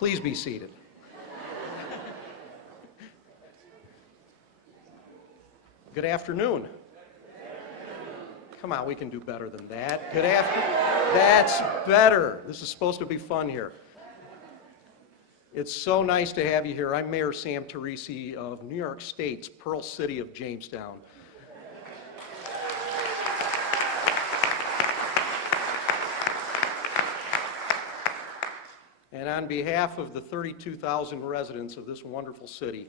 Please be seated. Good afternoon. Come on, we can do better than that. Good afternoon. That's better. This is supposed to be fun here. It's so nice to have you here. I'm Mayor Sam Teresi of New York State's Pearl City of Jamestown. And on behalf of the 32,000 residents of this wonderful city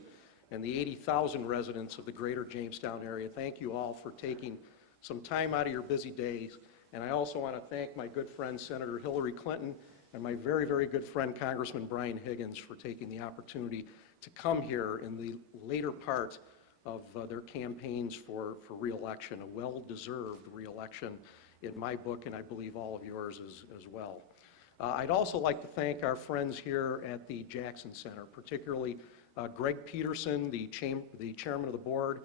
and the 80,000 residents of the greater Jamestown area, thank you all for taking some time out of your busy days. And I also want to thank my good friend Senator Hillary Clinton and my very, very good friend Congressman Brian Higgins for taking the opportunity to come here in the later part of their campaigns for re-election, a well-deserved re-election in my book, and I believe all of yours as well. I'd also like to thank our friends here at the Jackson Center, particularly Greg Peterson, the chairman of the board,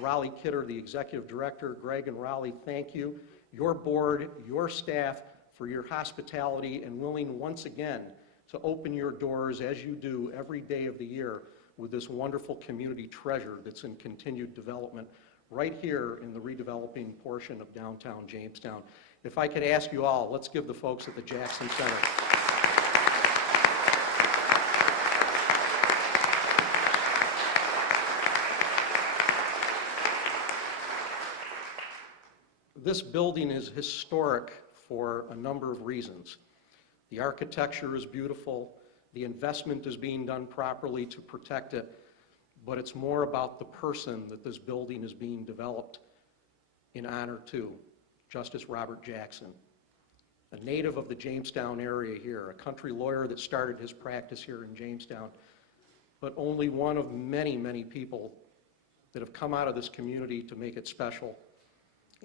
Raleigh Kidder, the executive director. Greg and Raleigh, thank you. Your board, your staff, for your hospitality and willing once again to open your doors as you do every day of the year with this wonderful community treasure that's in continued development right here in the redeveloping portion of downtown Jamestown. If I could ask you all, let's give the folks at the Jackson Center This building is historic for a number of reasons. The architecture is beautiful, the investment is being done properly to protect it, but it's more about the person that this building is being developed in honor to, Justice Robert Jackson, a native of the Jamestown area here, a country lawyer that started his practice here in Jamestown, but only one of many, many people that have come out of this community to make it special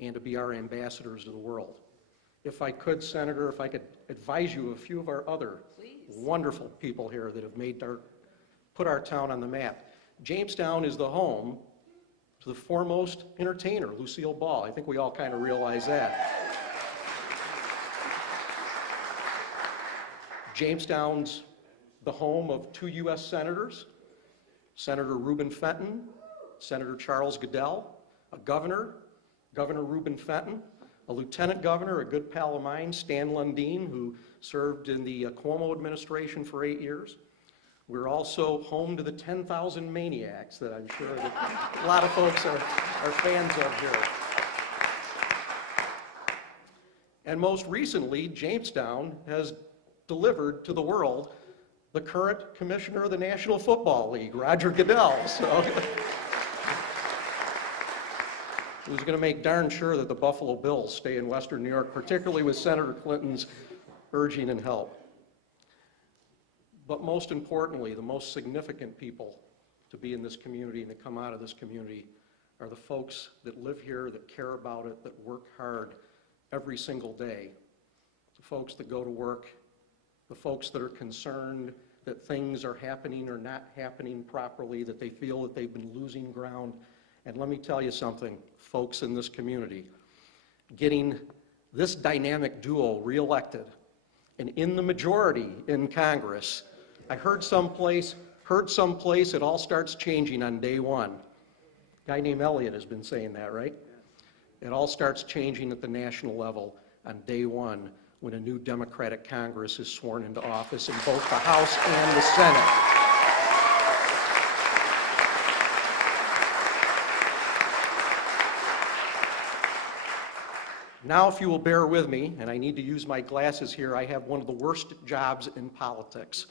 and to be our ambassadors to the world. If I could, Senator, if I could advise you of a few of our other wonderful people here that have put our town on the map. Jamestown is the home to the foremost entertainer, Lucille Ball. I think we all kind of realize that. Jamestown's the home of two U.S. senators, Senator Reuben Fenton, Senator Charles Goodell, a governor, Governor Reuben Fenton, a lieutenant governor, a good pal of mine, Stan Lundeen, who served in the Cuomo administration for 8 years. We're also home to the 10,000 Maniacs that I'm sure that a lot of folks are fans of here. And most recently, Jamestown has delivered to the world the current commissioner of the National Football League, Roger Goodell. So who's going to make darn sure that the Buffalo Bills stay in Western New York, particularly with Senator Clinton's urging and help. But most importantly, the most significant people to be in this community and to come out of this community are the folks that live here, that care about it, that work hard every single day. The folks that go to work, the folks that are concerned that things are happening or not happening properly, that they feel that they've been losing ground. And let me tell you something, folks in this community, getting this dynamic duo reelected and in the majority in Congress, I heard someplace it all starts changing on day one. A guy named Elliott has been saying that, right? It all starts changing at the national level on day one when a new Democratic Congress is sworn into office in both the House and the Senate. Now, if you will bear with me, and I need to use my glasses here, I have one of the worst jobs in politics,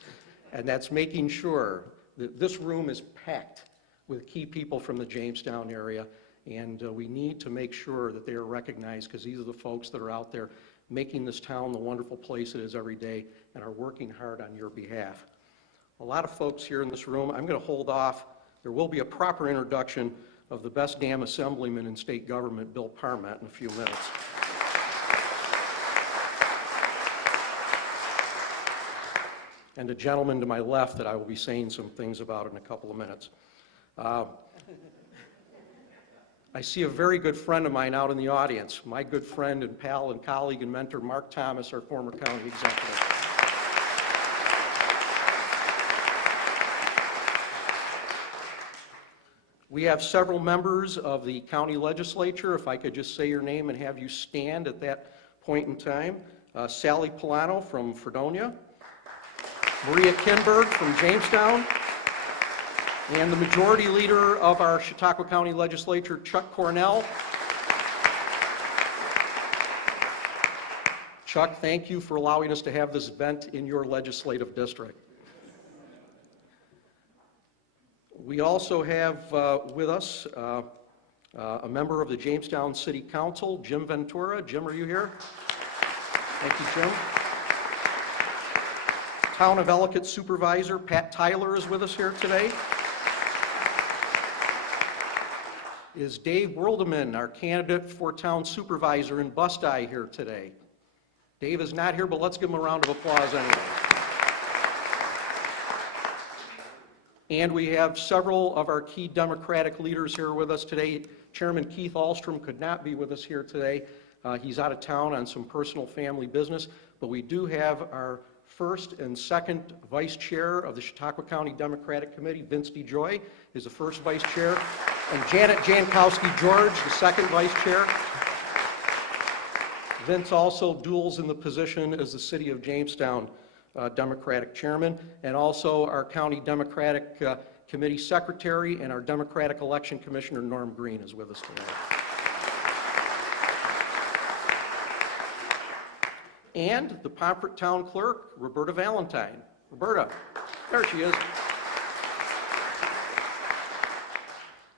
and that's making sure that this room is packed with key people from the Jamestown area, and we need to make sure that they are recognized because these are the folks that are out there making this town the wonderful place it is every day and are working hard on your behalf. A lot of folks here in this room, I'm going to hold off. There will be a proper introduction of the best damn Assemblyman in state government, Bill Parment, in a few minutes. And a gentleman to my left that I will be saying some things about in a couple of minutes. I see a very good friend of mine out in the audience, my good friend and pal and colleague and mentor, Mark Thomas, our former county executive. We have several members of the county legislature. If I could just say your name and have you stand at that point in time. Sally Polano from Fredonia, Maria Kinberg from Jamestown, and the majority leader of our Chautauqua County Legislature, Chuck Cornell. Chuck, thank you for allowing us to have this event in your legislative district. We also have with us a member of the Jamestown City Council, Jim Ventura. Jim, are you here? Thank you, Jim. Town of Ellicott Supervisor Pat Tyler is with us here today. Is Dave Worldeman, our candidate for Town Supervisor in Bust-I, here today? Dave is not here, but let's give him a round of applause anyway. And we have several of our key Democratic leaders here with us today. Chairman Keith Ahlstrom could not be with us here today. He's out of town on some personal family business, but we do have our first and second vice chair of the Chautauqua County Democratic Committee. Vince DeJoy is the first vice chair, and Janet Jankowski-George, the second vice chair. Vince also duels in the position as the City of Jamestown Democratic Chairman, and also our County Democratic Committee Secretary, and our Democratic Election Commissioner, Norm Green, is with us today. And the Parment Town Clerk, Roberta Valentine. Roberta, there she is.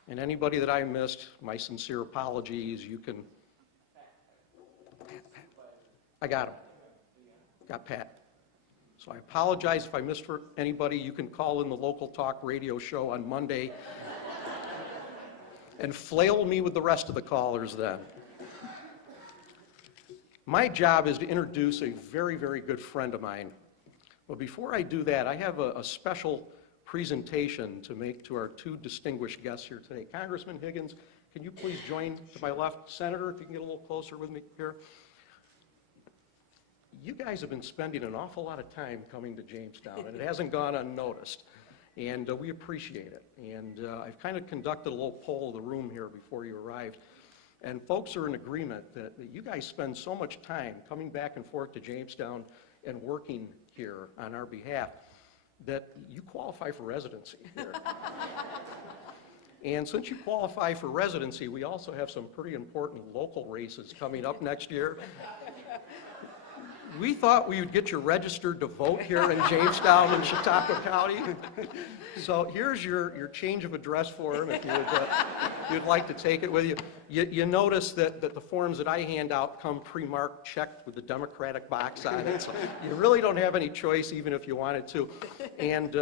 And anybody that I missed, my sincere apologies. You can, I got him. Got Pat. So I apologize if I missed for anybody. You can call in the local talk radio show on Monday and flail me with the rest of the callers then. My job is to introduce a very, very good friend of mine. But before I do that, I have a special presentation to make to our two distinguished guests here today. Congressman Higgins, can you please join to my left? Senator, if you can get a little closer with me here. You guys have been spending an awful lot of time coming to Jamestown, and it hasn't gone unnoticed. And we appreciate it. And I've kind of conducted a little poll of the room here before you arrived. And folks are in agreement that you guys spend so much time coming back and forth to Jamestown and working here on our behalf that you qualify for residency here. And since you qualify for residency, we also have some pretty important local races coming up next year. We thought we would get you registered to vote here in Jamestown and Chautauqua County. So here's your change of address form if you'd like to take it with you. You notice that the forms that I hand out come pre-marked, checked with the Democratic box on it. So you really don't have any choice even if you wanted to. And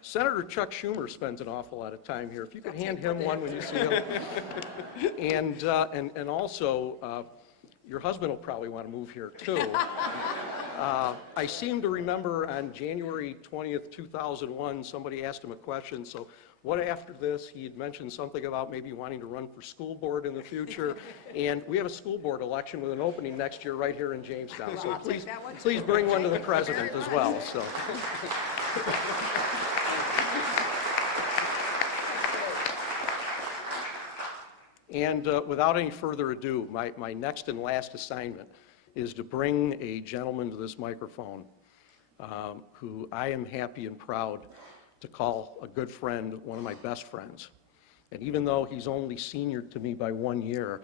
Senator Chuck Schumer spends an awful lot of time here. If you could hand him one when you see him. And also, your husband will probably want to move here too. I seem to remember on January 20th, 2001, somebody asked him a question. So what after this? He had mentioned something about maybe wanting to run for school board in the future. And we have a school board election with an opening next year right here in Jamestown. So please bring one to the president as well. So. And without any further ado, my next and last assignment is to bring a gentleman to this microphone who I am happy and proud to call a good friend, one of my best friends. And even though he's only senior to me by 1 year,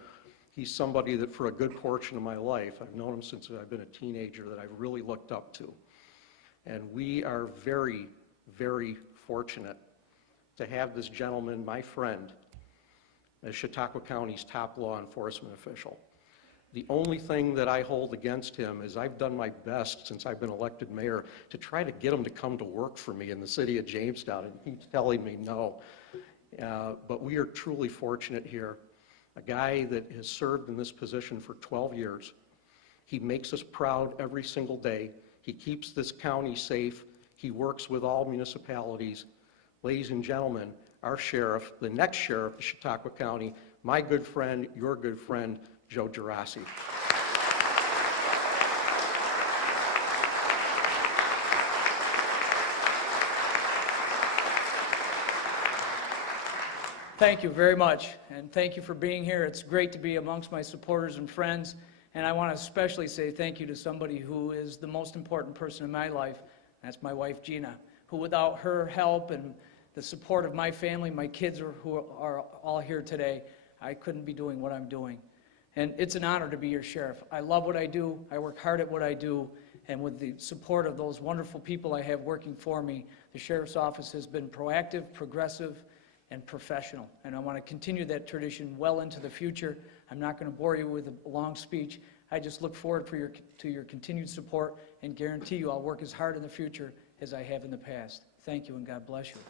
he's somebody that for a good portion of my life, I've known him since I've been a teenager, that I've really looked up to. And we are very, very fortunate to have this gentleman, my friend, as Chautauqua County's top law enforcement official. The only thing that I hold against him is I've done my best since I've been elected mayor to try to get him to come to work for me in the city of Jamestown, and he's telling me no. But we are truly fortunate here. A guy that has served in this position for 12 years. He makes us proud every single day. He keeps this county safe. He works with all municipalities. Ladies and gentlemen, our sheriff, the next sheriff of Chautauqua County, my good friend, your good friend, Joe Gerace. Thank you very much, and thank you for being here. It's great to be amongst my supporters and friends, and I want to especially say thank you to somebody who is the most important person in my life. That's my wife, Gina, who without her help and the support of my family, my kids who are all here today, I couldn't be doing what I'm doing. And it's an honor to be your sheriff. I love what I do. I work hard at what I do. And with the support of those wonderful people I have working for me, the sheriff's office has been proactive, progressive, and professional. And I want to continue that tradition well into the future. I'm not going to bore you with a long speech. I just look forward to your continued support and guarantee you I'll work as hard in the future as I have in the past. Thank you, and God bless you.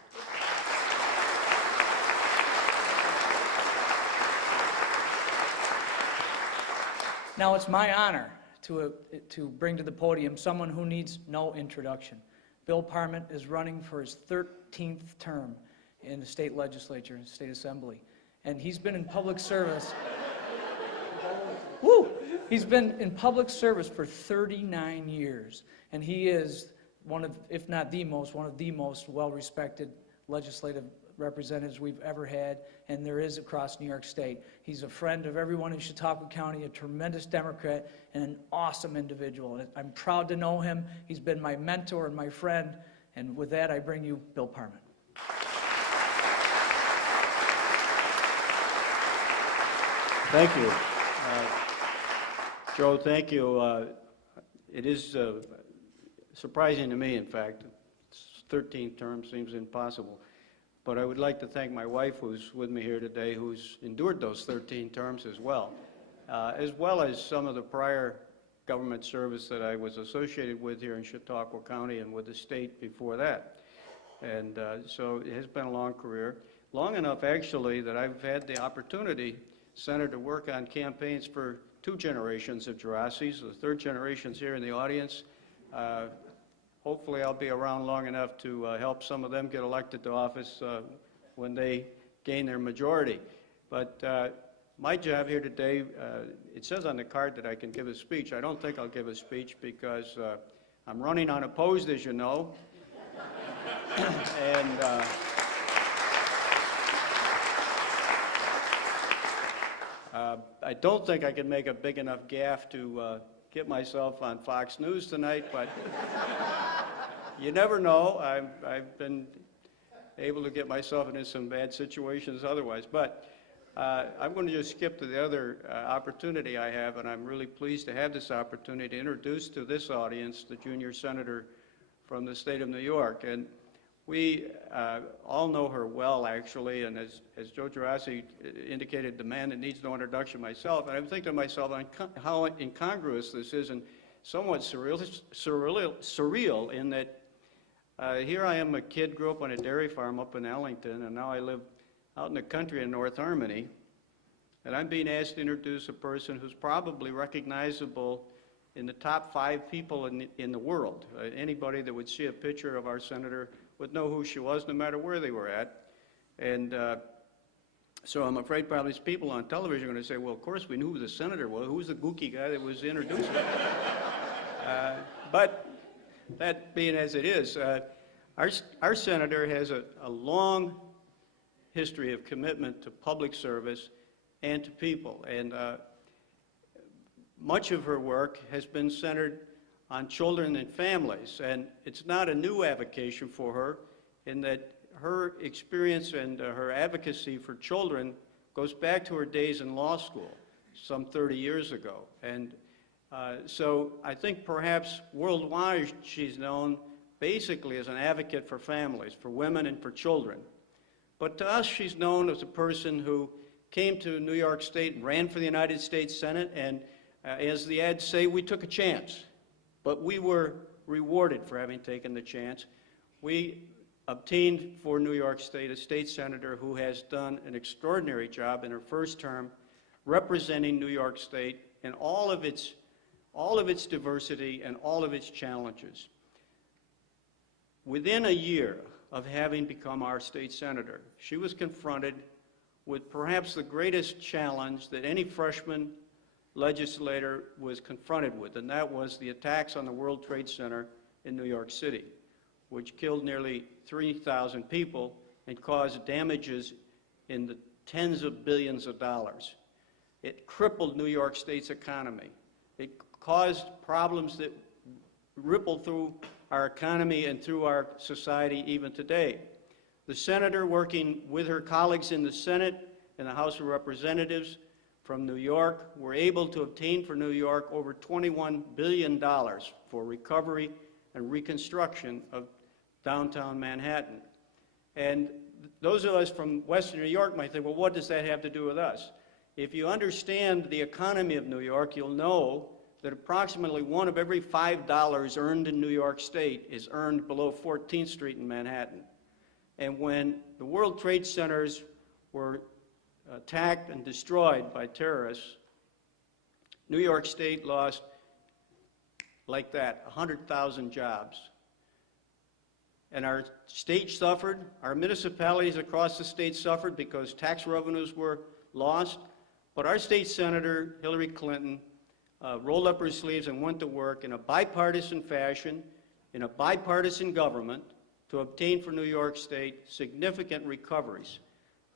Now it's my honor to bring to the podium someone who needs no introduction. Bill Parment is running for his 13th term in the state legislature, state assembly. And he's been in public service. Woo! He's been in public service for 39 years. And he is one of, if not the most, one of the most well-respected legislative representatives we've ever had, and there is across New York State. He's a friend of everyone in Chautauqua County, a tremendous Democrat, and an awesome individual. And I'm proud to know him. He's been my mentor and my friend. And with that, I bring you Bill Parment. Thank you. Joe, thank you. It is surprising to me, in fact. 13 terms seems impossible. But I would like to thank my wife, who's with me here today, who's endured those 13 terms as well as some of the prior government service that I was associated with here in Chautauqua County and with the state before that. And so it has been a long career. Long enough, actually, that I've had the opportunity, Senator, to work on campaigns for 2 generations of Geraces. The 3rd generation's here in the audience. Hopefully I'll be around long enough to help some of them get elected to office when they gain their majority. But my job here today, it says on the card that I can give a speech. I don't think I'll give a speech because I'm running unopposed, as you know. And I don't think I can make a big enough gaffe to get myself on Fox News tonight, but you never know. I've been able to get myself into some bad situations otherwise. But I'm going to just skip to the other opportunity I have, and I'm really pleased to have this opportunity to introduce to this audience the junior senator from the state of New York. And we all know her well, actually, and as Joe Gerace indicated, the man that needs no introduction myself. And I'm thinking to myself how incongruous this is and somewhat surreal in that here I am, a kid, grew up on a dairy farm up in Ellington, and now I live out in the country in North Harmony, and I'm being asked to introduce a person who's probably recognizable in the top 5 people in the world. Anybody that would see a picture of our senator would know who she was, no matter where they were at. And so I'm afraid probably people on television are going to say, well, of course we knew who the senator was. Who was the gooky guy that was introducing her? But that being as it is, our senator has a long history of commitment to public service and to people. And much of her work has been centered on children and families, and it's not a new avocation for her in that her experience and her advocacy for children goes back to her days in law school some 30 years ago. And so I think perhaps worldwide she's known basically as an advocate for families, for women and for children. But to us she's known as a person who came to New York State and ran for the United States Senate, and as the ads say, we took a chance. But we were rewarded for having taken the chance. We obtained for New York State a state senator who has done an extraordinary job in her first term representing New York State in all of its diversity and all of its challenges. Within a year of having become our state senator, she was confronted with perhaps the greatest challenge that any freshman legislator was confronted with, and that was the attacks on the World Trade Center in New York City, which killed nearly 3,000 people and caused damages in the tens of billions of dollars. It crippled New York State's economy. It caused problems that ripple through our economy and through our society even today. The senator, working with her colleagues in the Senate and the House of Representatives from New York, were able to obtain for New York over $21 billion for recovery and reconstruction of downtown Manhattan. And those of us from Western New York might think, well, what does that have to do with us? If you understand the economy of New York, you'll know that approximately one of every $5 earned in New York State is earned below 14th Street in Manhattan. And when the World Trade Centers were attacked and destroyed by terrorists, New York State lost, like that, 100,000 jobs. And our state suffered, our municipalities across the state suffered because tax revenues were lost, but our state senator, Hillary Clinton, rolled up her sleeves and went to work in a bipartisan fashion, in a bipartisan government, to obtain for New York State significant recoveries,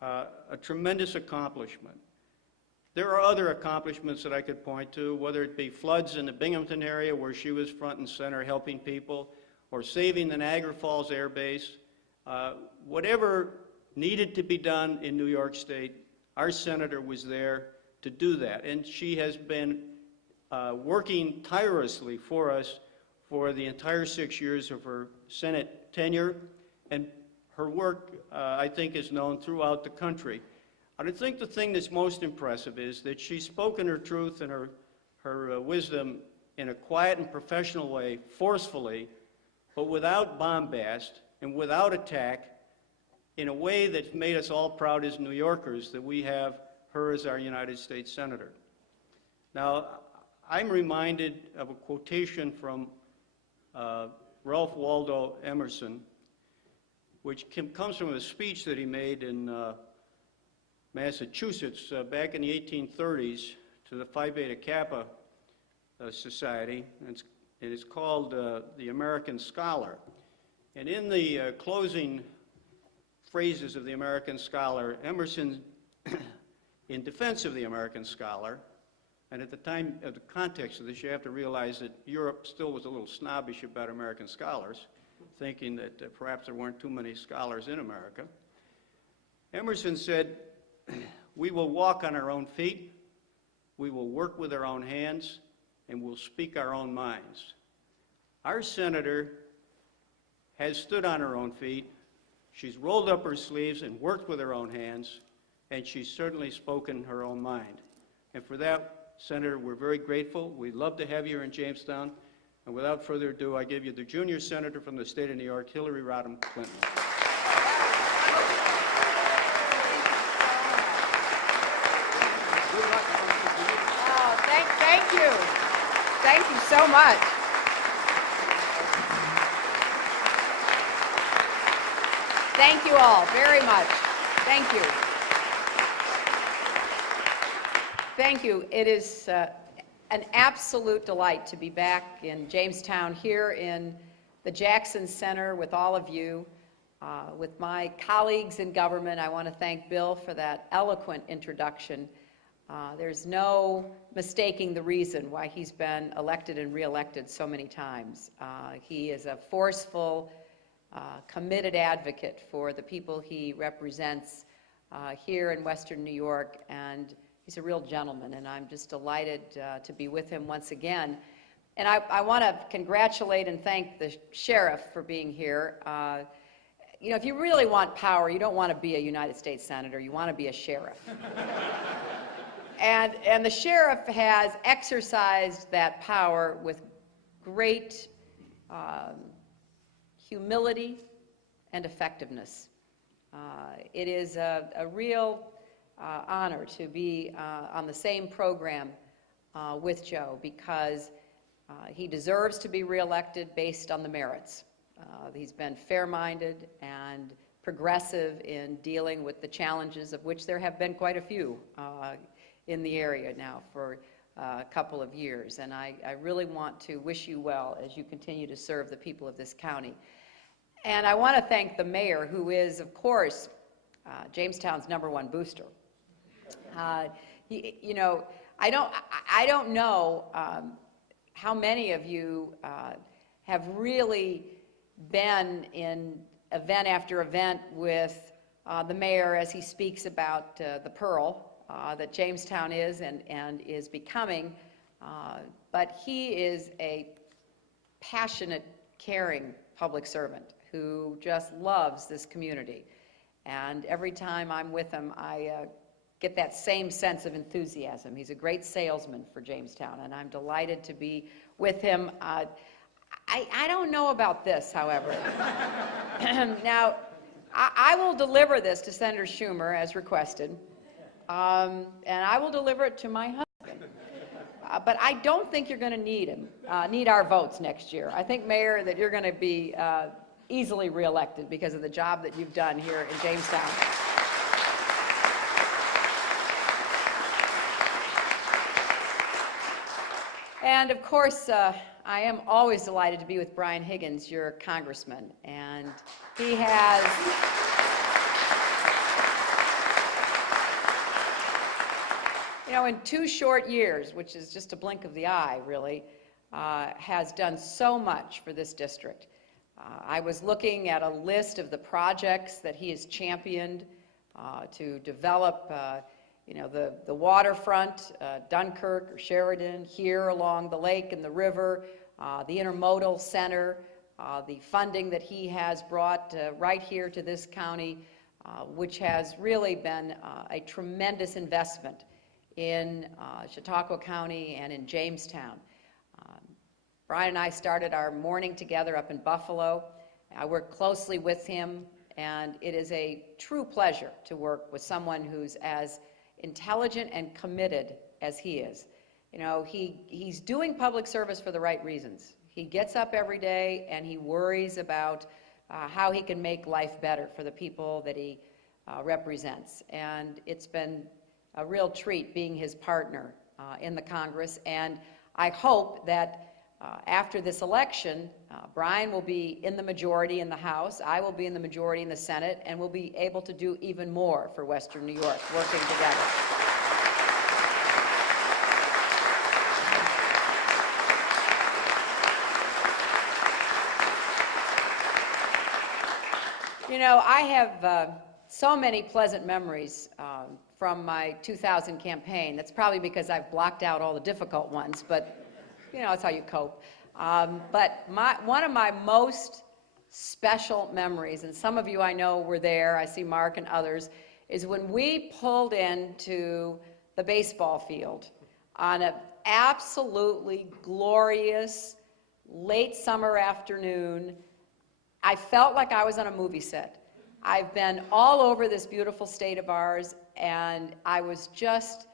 a tremendous accomplishment. There are other accomplishments that I could point to, whether it be floods in the Binghamton area where she was front and center helping people, or saving the Niagara Falls Air Base. Whatever needed to be done in New York State, our senator was there to do that. And she has been working tirelessly for us for the entire 6 years of her Senate tenure, and her work, I think, is known throughout the country. I think the thing that's most impressive is that she's spoken her truth and her wisdom in a quiet and professional way, forcefully, but without bombast and without attack, in a way that's made us all proud as New Yorkers that we have her as our United States Senator. Now, I'm reminded of a quotation from Ralph Waldo Emerson, which comes from a speech that he made in Massachusetts back in the 1830s to the Phi Beta Kappa Society. It is called The American Scholar. And in the closing phrases of The American Scholar, Emerson, in defense of The American Scholar, and at the time of the context of this, you have to realize that Europe still was a little snobbish about American scholars, thinking that perhaps there weren't too many scholars in America. Emerson said, "We will walk on our own feet, we will work with our own hands, and we'll speak our own minds." Our senator has stood on her own feet, she's rolled up her sleeves and worked with her own hands, and she's certainly spoken her own mind. And for that, Senator, we're very grateful. We'd love to have you here in Jamestown. And without further ado, I give you the junior senator from the state of New York, Hillary Rodham Clinton. Oh, thank you. Thank you so much. Thank you all very much. Thank you. Thank you. It is an absolute delight to be back in Jamestown here in the Jackson Center with all of you, with my colleagues in government. I want to thank Bill for that eloquent introduction. There's no mistaking the reason why he's been elected and reelected so many times. He is a forceful, committed advocate for the people he represents here in Western New York, and he's a real gentleman, and I'm just delighted to be with him once again. And I want to congratulate and thank the sheriff for being here. You know, if you really want power, you don't want to be a United States Senator, you want to be a sheriff. And the sheriff has exercised that power with great humility and effectiveness. It is a real honor to be on the same program with Joe, because he deserves to be reelected based on the merits. He's been fair-minded and progressive in dealing with the challenges, of which there have been quite a few in the area now for a couple of years. And I really want to wish you well as you continue to serve the people of this county. And I want to thank the mayor, who is, of course, Jamestown's #1 booster. You know, I don't know how many of you have really been in event after event with the mayor as he speaks about the pearl that Jamestown is and is becoming. But he is a passionate, caring public servant who just loves this community. And every time I'm with him, I get that same sense of enthusiasm. He's a great salesman for Jamestown, and I'm delighted to be with him. I don't know about this, however. Now, I will deliver this to Senator Schumer as requested, and I will deliver it to my husband. But I don't think you're going to need our votes next year. I think, Mayor, that you're going to be easily reelected because of the job that you've done here in Jamestown. And of course, I am always delighted to be with Brian Higgins, your congressman, and he has in 2 short years, which is just a blink of the eye, really, has done so much for this district. I was looking at a list of the projects that he has championed to develop, the waterfront, Dunkirk or Sheridan, here along the lake and the river, the intermodal center, the funding that he has brought right here to this county, which has really been a tremendous investment in Chautauqua County and in Jamestown. Brian and I started our morning together up in Buffalo. I work closely with him, and it is a true pleasure to work with someone who's as intelligent and committed as he is. He's doing public service for the right reasons. He gets up every day and he worries about how he can make life better for the people that he represents. And it's been a real treat being his partner in the Congress. And I hope that after this election, Brian will be in the majority in the House, I will be in the majority in the Senate, and we'll be able to do even more for Western New York, working together. I have so many pleasant memories from my 2000 campaign. That's probably because I've blocked out all the difficult ones, but that's how you cope. But one of my most special memories, and some of you I know were there, I see Mark and others, is when we pulled into the baseball field on an absolutely glorious late summer afternoon. I felt like I was on a movie set. I've been all over this beautiful state of ours, and I was just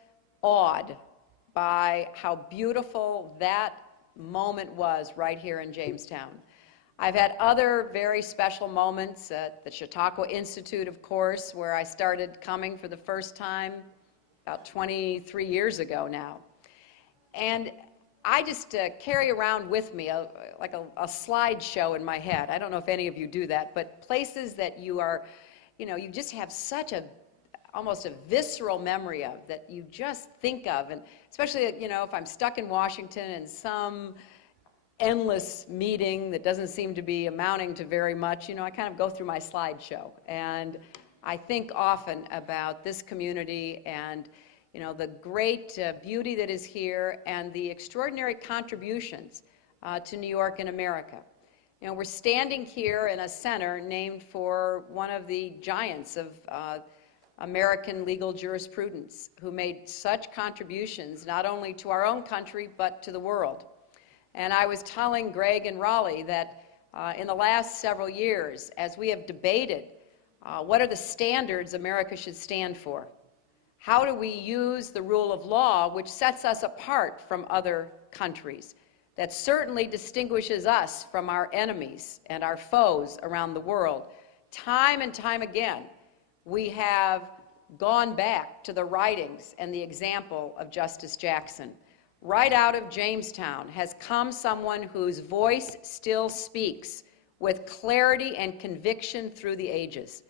awed by how beautiful that moment was right here in Jamestown. I've had other very special moments at the Chautauqua Institute, of course, where I started coming for the first time about 23 years ago now. And I just carry around with me like a slideshow in my head. I don't know if any of you do that, but places that you are, you just have such almost a visceral memory of, that you just think of. And especially, if I'm stuck in Washington in some endless meeting that doesn't seem to be amounting to very much, I kind of go through my slideshow. And I think often about this community and the great beauty that is here and the extraordinary contributions to New York and America. We're standing here in a center named for one of the giants of American legal jurisprudence, who made such contributions not only to our own country but to the world. And I was telling Greg and Raleigh that in the last several years, as we have debated what are the standards America should stand for, how do we use the rule of law, which sets us apart from other countries, that certainly distinguishes us from our enemies and our foes around the world. Time and time again, we have gone back to the writings and the example of Justice Jackson. Right out of Jamestown has come someone whose voice still speaks with clarity and conviction through the ages.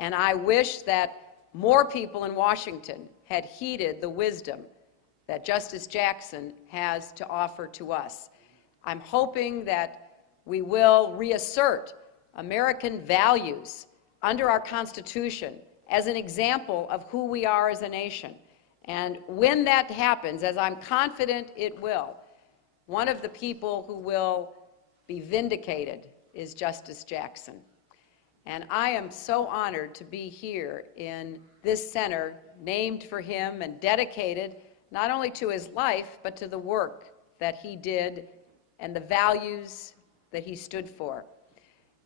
And I wish that more people in Washington had heeded the wisdom that Justice Jackson has to offer to us. I'm hoping that we will reassert American values under our Constitution as an example of who we are as a nation. And when that happens, as I'm confident it will, one of the people who will be vindicated is Justice Jackson. And I am so honored to be here in this center named for him and dedicated not only to his life, but to the work that he did and the values that he stood for.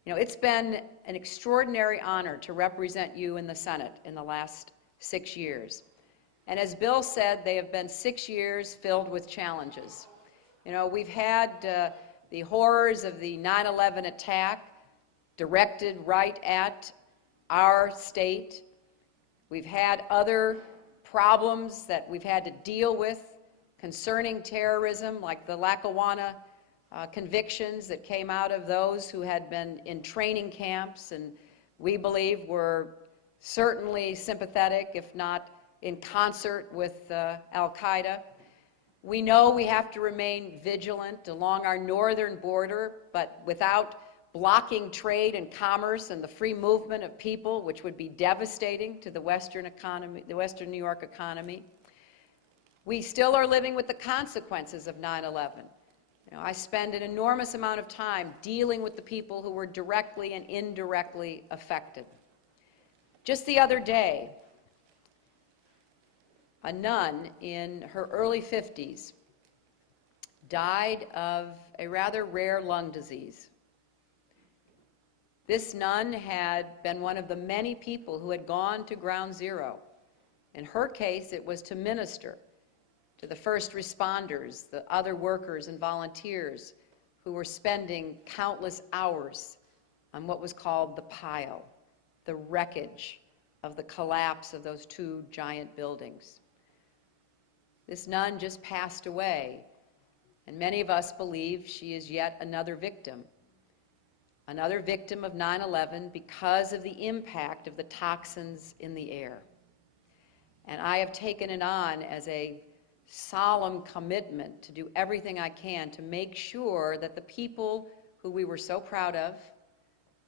You know, it's been an extraordinary honor to represent you in the Senate in the last 6 years. And as Bill said, they have been 6 years filled with challenges. You know, we've had the horrors of the 9/11 attack directed right at our state. We've had other problems that we've had to deal with concerning terrorism, like the Lackawanna convictions that came out of those who had been in training camps, and we believe were certainly sympathetic, if not in concert with Al-Qaeda. We know we have to remain vigilant along our northern border, but without blocking trade and commerce and the free movement of people, which would be devastating to the Western economy, the Western New York economy. We still are living with the consequences of 9/11. You know, I spend an enormous amount of time dealing with the people who were directly and indirectly affected. Just the other day, a nun in her early 50s died of a rather rare lung disease. This nun had been one of the many people who had gone to Ground Zero. In her case, it was to minister to the first responders, the other workers and volunteers who were spending countless hours on what was called the pile, the wreckage of the collapse of those 2 giant buildings. This nun just passed away, and many of us believe she is yet another victim of 9/11 because of the impact of the toxins in the air. And I have taken it on as a solemn commitment to do everything I can to make sure that the people who we were so proud of,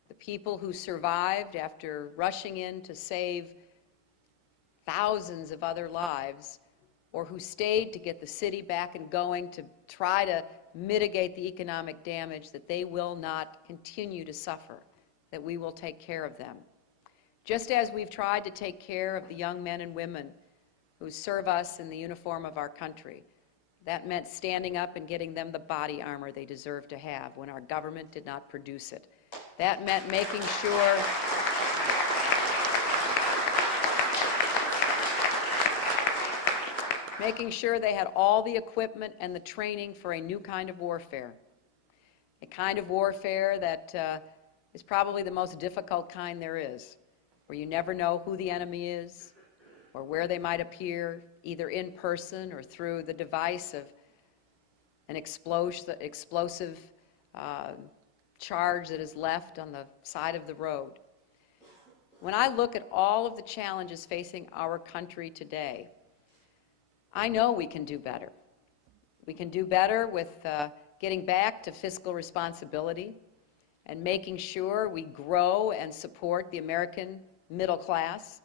the people who survived after rushing in to save thousands of other lives, or who stayed to get the city back and going to try to mitigate the economic damage, that they will not continue to suffer, that we will take care of them. Just as we've tried to take care of the young men and women who serve us in the uniform of our country. That meant standing up and getting them the body armor they deserve to have when our government did not produce it. That meant making sure they had all the equipment and the training for a new kind of warfare. A kind of warfare that is probably the most difficult kind there is, where you never know who the enemy is or where they might appear, either in person or through the device of an explosive charge that is left on the side of the road. When I look at all of the challenges facing our country today, I know we can do better. We can do better with getting back to fiscal responsibility and making sure we grow and support the American middle class.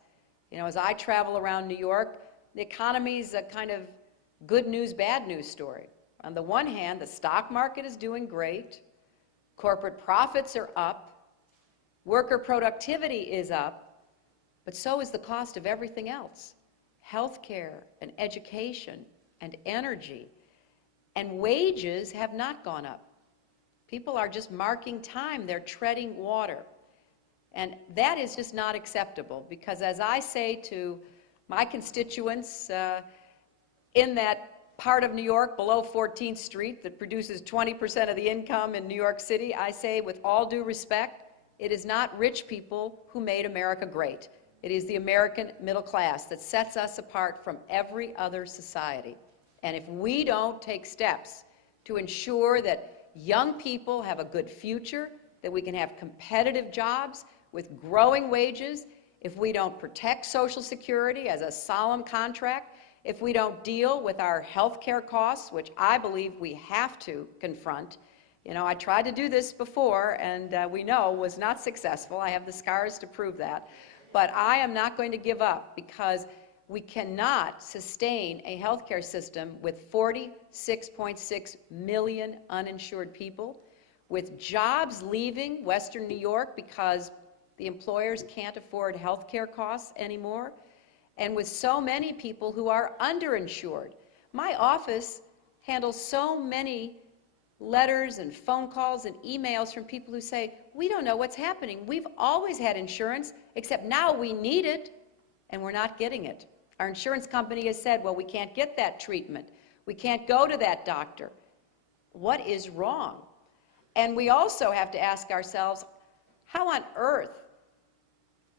You know, as I travel around New York, the economy's a kind of good news, bad news story. On the one hand, the stock market is doing great, corporate profits are up, worker productivity is up, but so is the cost of everything else. Healthcare and education and energy, and wages have not gone up. People are just marking time, they're treading water. And that is just not acceptable, because as I say to my constituents in that part of New York below 14th Street that produces 20% of the income in New York City, I say with all due respect, it is not rich people who made America great. It is the American middle class that sets us apart from every other society. And if we don't take steps to ensure that young people have a good future, that we can have competitive jobs with growing wages, if we don't protect Social Security as a solemn contract, if we don't deal with our health care costs, which I believe we have to confront. You know, I tried to do this before, and we know was not successful. I have the scars to prove that. But I am not going to give up, because we cannot sustain a health care system with 46.6 million uninsured people, with jobs leaving Western New York because the employers can't afford health care costs anymore, and with so many people who are underinsured. My office handles so many letters and phone calls and emails from people who say, we don't know what's happening. We've always had insurance, except now we need it, and we're not getting it. Our insurance company has said, well, we can't get that treatment. We can't go to that doctor. What is wrong? And we also have to ask ourselves, how on earth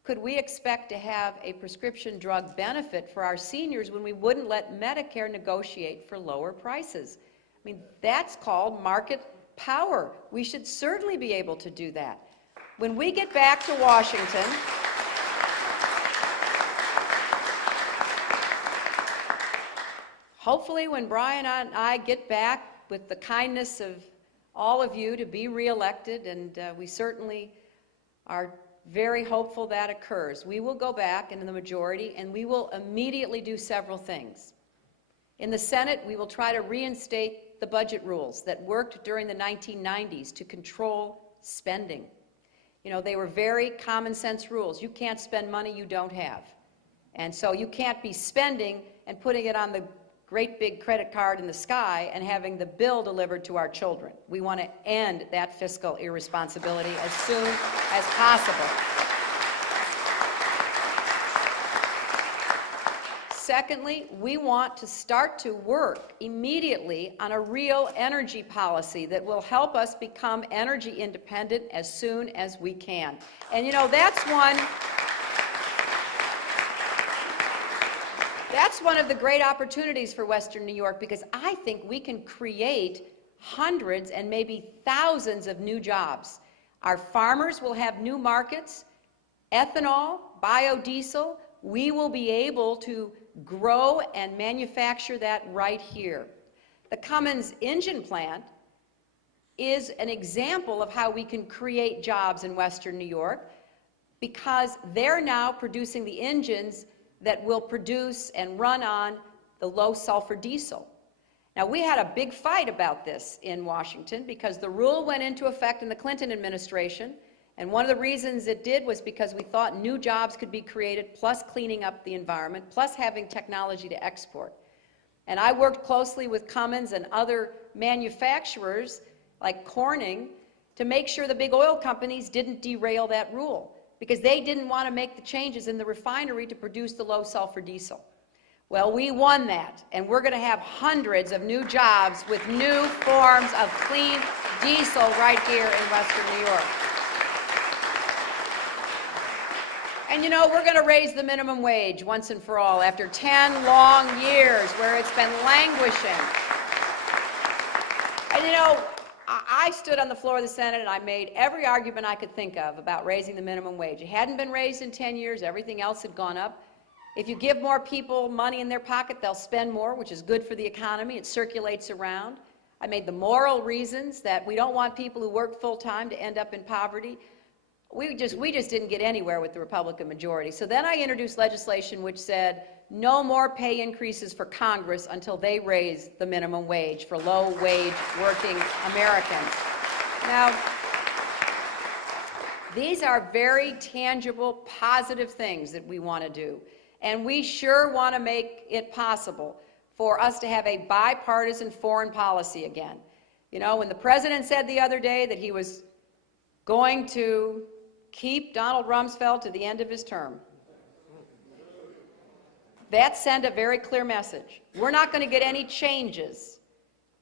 could we expect to have a prescription drug benefit for our seniors when we wouldn't let Medicare negotiate for lower prices? I mean, that's called market power. We should certainly be able to do that. When we get back to Washington, hopefully when Brian and I get back with the kindness of all of you to be reelected, and we certainly are very hopeful that occurs, we will go back into the majority and we will immediately do several things. In the Senate, we will try to reinstate the budget rules that worked during the 1990s to control spending. You know, they were very common sense rules. You can't spend money you don't have. And so you can't be spending and putting it on the great big credit card in the sky and having the bill delivered to our children. We want to end that fiscal irresponsibility as soon as possible. Secondly, we want to start to work immediately on a real energy policy that will help us become energy independent as soon as we can. And you know, that's one of the great opportunities for Western New York, because I think we can create hundreds and maybe thousands of new jobs. Our farmers will have new markets, ethanol, biodiesel. We will be able to grow and manufacture that right here. The Cummins engine plant is an example of how we can create jobs in Western New York, because they're now producing the engines that will produce and run on the low sulfur diesel. Now, we had a big fight about this in Washington because the rule went into effect in the Clinton administration, and one of the reasons it did was because we thought new jobs could be created, plus cleaning up the environment, plus having technology to export. And I worked closely with Cummins and other manufacturers like Corning to make sure the big oil companies didn't derail that rule, because they didn't want to make the changes in the refinery to produce the low sulfur diesel. Well, we won that, and we're going to have hundreds of new jobs with new forms of clean diesel right here in Western New York. And you know, we're going to raise the minimum wage once and for all after 10 long years where it's been languishing. And you know, I stood on the floor of the Senate and I made every argument I could think of about raising the minimum wage. It hadn't been raised in 10 years. Everything else had gone up. If you give more people money in their pocket, they'll spend more, which is good for the economy. It circulates around. I made the moral reasons that we don't want people who work full-time to end up in poverty. We just didn't get anywhere with the Republican majority. So then I introduced legislation which said no more pay increases for Congress until they raise the minimum wage for low-wage working Americans. Now, these are very tangible, positive things that we want to do. And we sure want to make it possible for us to have a bipartisan foreign policy again. You know, when the president said the other day that he was going to keep Donald Rumsfeld to the end of his term, that sent a very clear message. We're not going to get any changes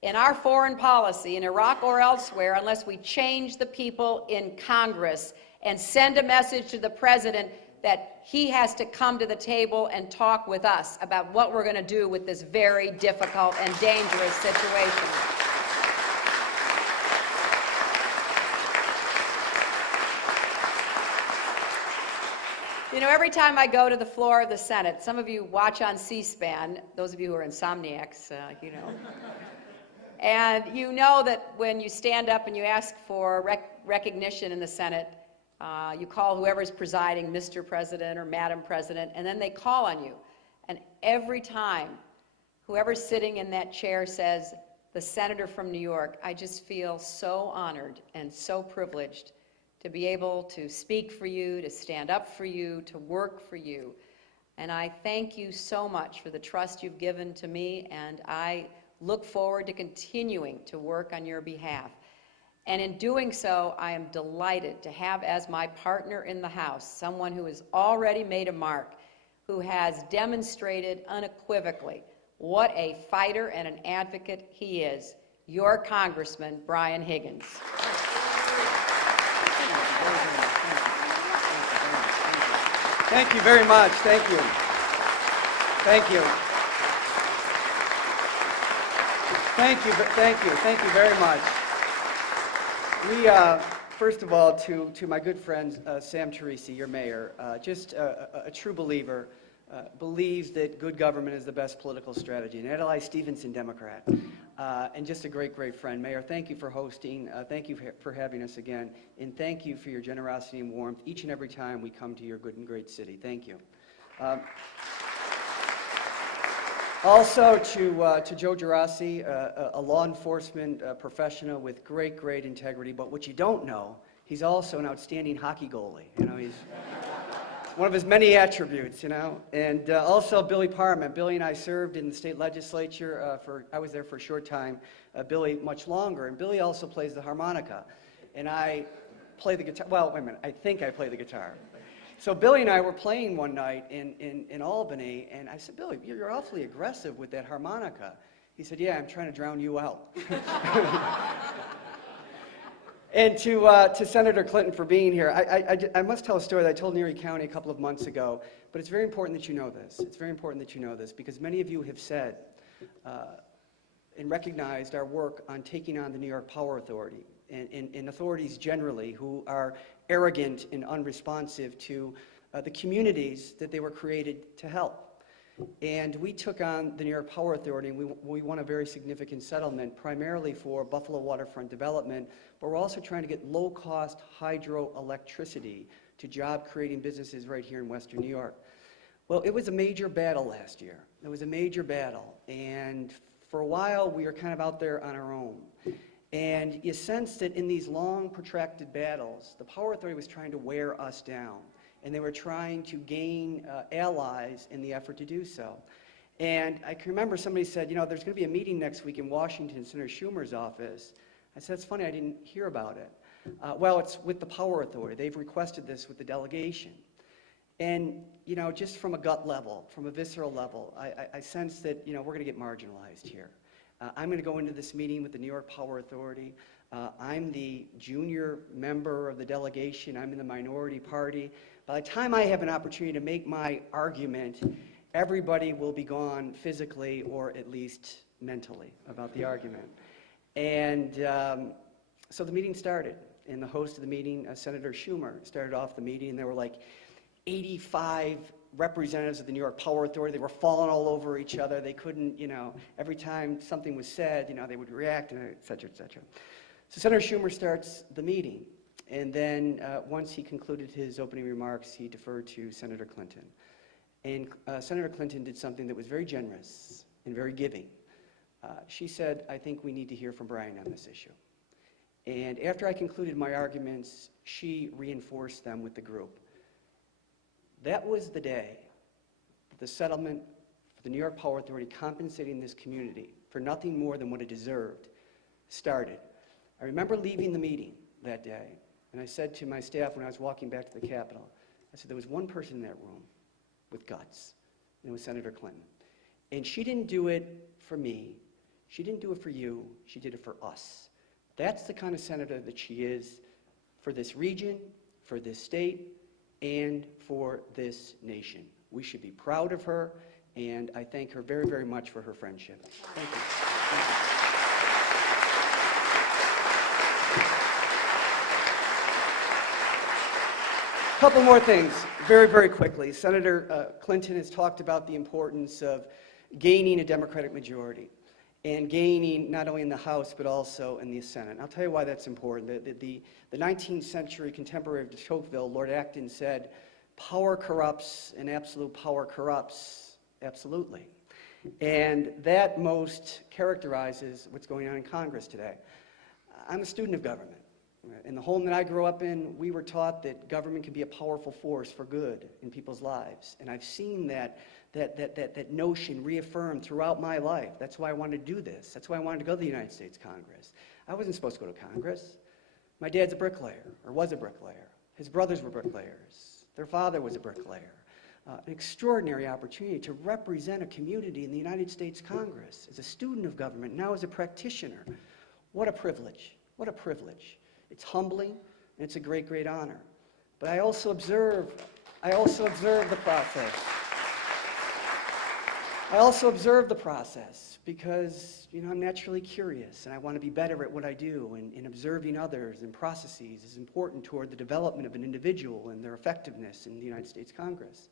in our foreign policy in Iraq or elsewhere unless we change the people in Congress and send a message to the president that he has to come to the table and talk with us about what we're going to do with this very difficult and dangerous situation. You know, every time I go to the floor of the Senate, some of you watch on C-SPAN, those of you who are insomniacs, you know, and you know that when you stand up and you ask for recognition in the Senate, you call whoever's presiding Mr. President or Madam President, and then they call on you. And every time whoever's sitting in that chair says, the senator from New York, I just feel so honored and so privileged to be able to speak for you, to stand up for you, to work for you. And I thank you so much for the trust you've given to me, and I look forward to continuing to work on your behalf. And in doing so, I am delighted to have as my partner in the House someone who has already made a mark, who has demonstrated unequivocally what a fighter and an advocate he is, your Congressman Brian Higgins. Thank you very much. Thank you. Thank you. Thank you very much. We, first of all, to my good friend Sam Gerace, your mayor, just a true believer, believes that good government is the best political strategy. And Adlai Stevenson, Democrat, and just a great, great friend. Mayor, thank you for hosting. Thank you for having us again. And thank you for your generosity and warmth each and every time we come to your good and great city. Thank you. Also to Joe Gerace, a law enforcement professional with great, great integrity. But what you don't know, he's also an outstanding hockey goalie. You know, he's one of his many attributes, you know. And also Billy Parment. Billy and I served in the state legislature I was there for a short time. Billy much longer. And Billy also plays the harmonica. And I play the guitar. Well, wait a minute. I think I play the guitar. So Billy and I were playing one night in Albany, and I said, Billy, you're awfully aggressive with that harmonica. He said, yeah, I'm trying to drown you out. And to Senator Clinton for being here, I must tell a story that I told in Erie County a couple of months ago, but it's very important that you know this. It's very important that you know this, because many of you have said and recognized our work on taking on the New York Power Authority and authorities generally who are arrogant and unresponsive to the communities that they were created to help. And we took on the New York Power Authority, and we won a very significant settlement, primarily for Buffalo waterfront development, but we're also trying to get low-cost hydroelectricity to job-creating businesses right here in Western New York. Well, it was a major battle last year. It was a major battle, and for a while, we were kind of out there on our own. And you sense that in these long, protracted battles, the Power Authority was trying to wear us down, and they were trying to gain allies in the effort to do so. And I can remember somebody said, you know, there's going to be a meeting next week in Washington, Senator Schumer's office. I said, it's funny, I didn't hear about it. Well, it's with the Power Authority. They've requested this with the delegation. And, you know, just from a gut level, from a visceral level, I sense that, you know, we're going to get marginalized here. I'm going to go into this meeting with the New York Power Authority. I'm the junior member of the delegation. I'm in the minority party. By the time I have an opportunity to make my argument, everybody will be gone physically or at least mentally about the argument. And so the meeting started, and the host of the meeting, Senator Schumer, started off the meeting, and there were like 85 representatives of the New York Power Authority. They were falling all over each other. They couldn't, you know, every time something was said, you know, they would react, and et cetera, et cetera. So Senator Schumer starts the meeting, and then once he concluded his opening remarks, he deferred to Senator Clinton. And Senator Clinton did something that was very generous and very giving. She said, I think we need to hear from Brian on this issue. And after I concluded my arguments, she reinforced them with the group. That was the day that the settlement for the New York Power Authority compensating this community for nothing more than what it deserved started. I remember leaving the meeting that day, and I said to my staff when I was walking back to the Capitol, I said, there was one person in that room with guts, and it was Senator Clinton. And she didn't do it for me. She didn't do it for you. She did it for us. That's the kind of senator that she is for this region, for this state, and for this nation. We should be proud of her, and I thank her very, very much for her friendship. Thank you. Thank you. Couple more things, very, very quickly, Senator Clinton has talked about the importance of gaining a Democratic majority and gaining not only in the House but also in the Senate. And I'll tell you why that's important. The 19th century contemporary of de Tocqueville, Lord Acton, said, "Power corrupts and absolute power corrupts absolutely." And that most characterizes what's going on in Congress today. I'm a student of government. In the home that I grew up in, we were taught that government can be a powerful force for good in people's lives. And I've seen that notion reaffirmed throughout my life. That's why I wanted to do this. That's why I wanted to go to the United States Congress. I wasn't supposed to go to Congress. My dad's a bricklayer, or was a bricklayer. His brothers were bricklayers. Their father was a bricklayer. An extraordinary opportunity to represent a community in the United States Congress as a student of government, now as a practitioner. What a privilege. What a privilege. It's humbling, and it's a great, great honor. But I also observe the process. I also observe the process because, I'm naturally curious, and I want to be better at what I do, and observing others and processes is important toward the development of an individual and their effectiveness in the United States Congress.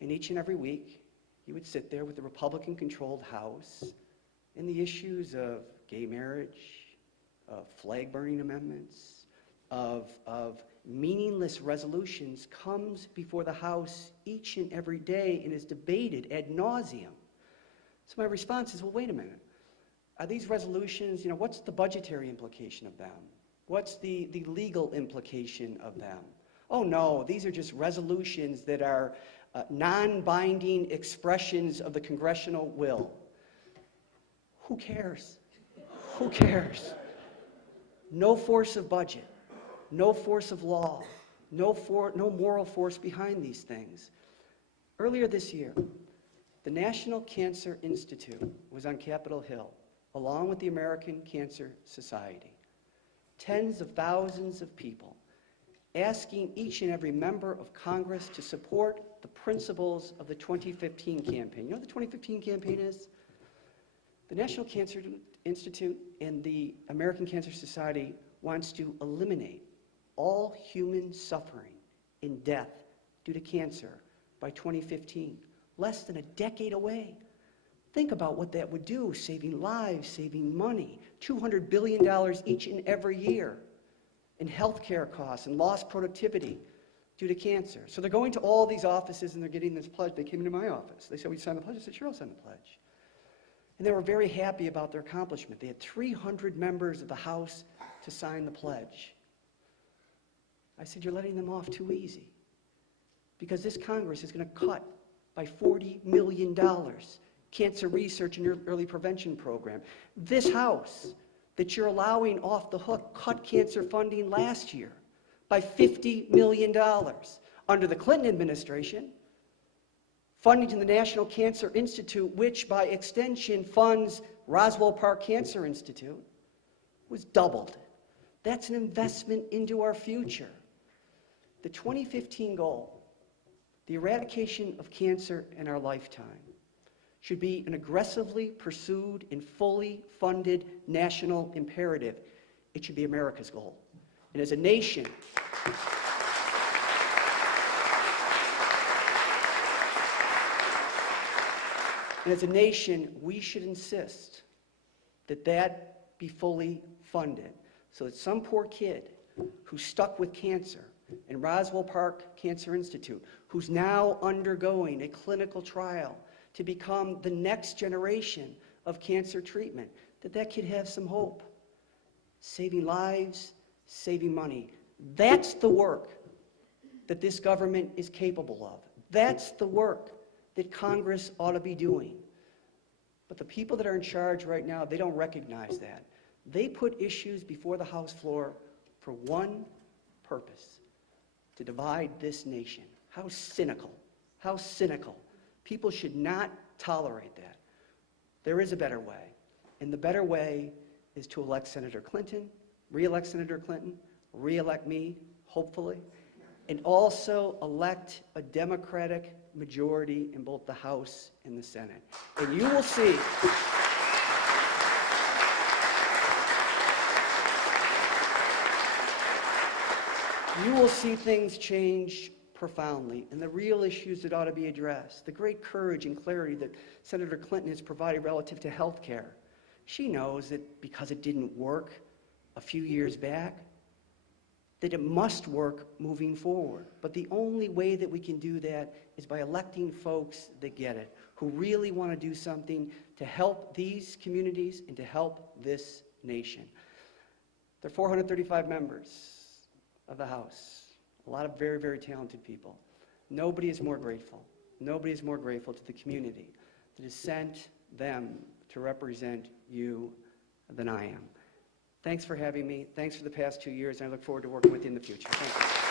And each and every week, you would sit there with the Republican-controlled House, and the issues of gay marriage, of flag-burning amendments, of meaningless resolutions comes before the House each and every day and is debated ad nauseum. So my response is, well, wait a minute. Are these resolutions, what's the budgetary implication of them? What's the legal implication of them? Oh, no, these are just resolutions that are non-binding expressions of the congressional will. Who cares? Who cares? No force of budget, no force of law, no moral force behind these things. Earlier this year, the National Cancer Institute was on Capitol Hill, along with the American Cancer Society. Tens of thousands of people asking each and every member of Congress to support the principles of the 2015 campaign. You know what the 2015 campaign is? The National Cancer Institute and the American Cancer Society wants to eliminate all human suffering and death due to cancer by 2015, less than a decade away. Think about what that would do, saving lives, saving money, $200 billion each and every year in healthcare costs and lost productivity due to cancer. So they're going to all these offices and they're getting this pledge. They came into my office. They said, "We sign the pledge?" I said, "Sure, I'll sign the pledge." And they were very happy about their accomplishment. They had 300 members of the House to sign the pledge. I said, "You're letting them off too easy, because this Congress is going to cut by $40 million cancer research and early prevention program. This House that you're allowing off the hook cut cancer funding last year by $50 million. Under the Clinton administration, funding to the National Cancer Institute, which by extension funds Roswell Park Cancer Institute, was doubled. That's an investment into our future. The 2015 goal, the eradication of cancer in our lifetime, should be an aggressively pursued and fully funded national imperative. It should be America's goal. And as a nation, we should insist that that be fully funded, so that some poor kid who's stuck with cancer in Roswell Park Cancer Institute, who's now undergoing a clinical trial to become the next generation of cancer treatment, that kid have some hope. Saving lives, saving money. That's the work that this government is capable of. That's the work that Congress ought to be doing. But the people that are in charge right now, they don't recognize that. They put issues before the House floor for one purpose: to divide this nation. How cynical. How cynical. People should not tolerate that. There is a better way, and the better way is to elect Senator Clinton, re-elect Senator Clinton, re-elect me, hopefully, and also elect a Democratic majority in both the House and the Senate. And you will see, things change profoundly in the real issues that ought to be addressed, the great courage and clarity that Senator Clinton has provided relative to health care. She knows that because it didn't work a few years back, that it must work moving forward. But the only way that we can do that is by electing folks that get it, who really want to do something to help these communities and to help this nation. There are 435 members of the House, a lot of very, very talented people. Nobody is more grateful. Nobody is more grateful to the community that has sent them to represent you than I am. Thanks for having me. Thanks for the past 2 years, and I look forward to working with you in the future. Thank you.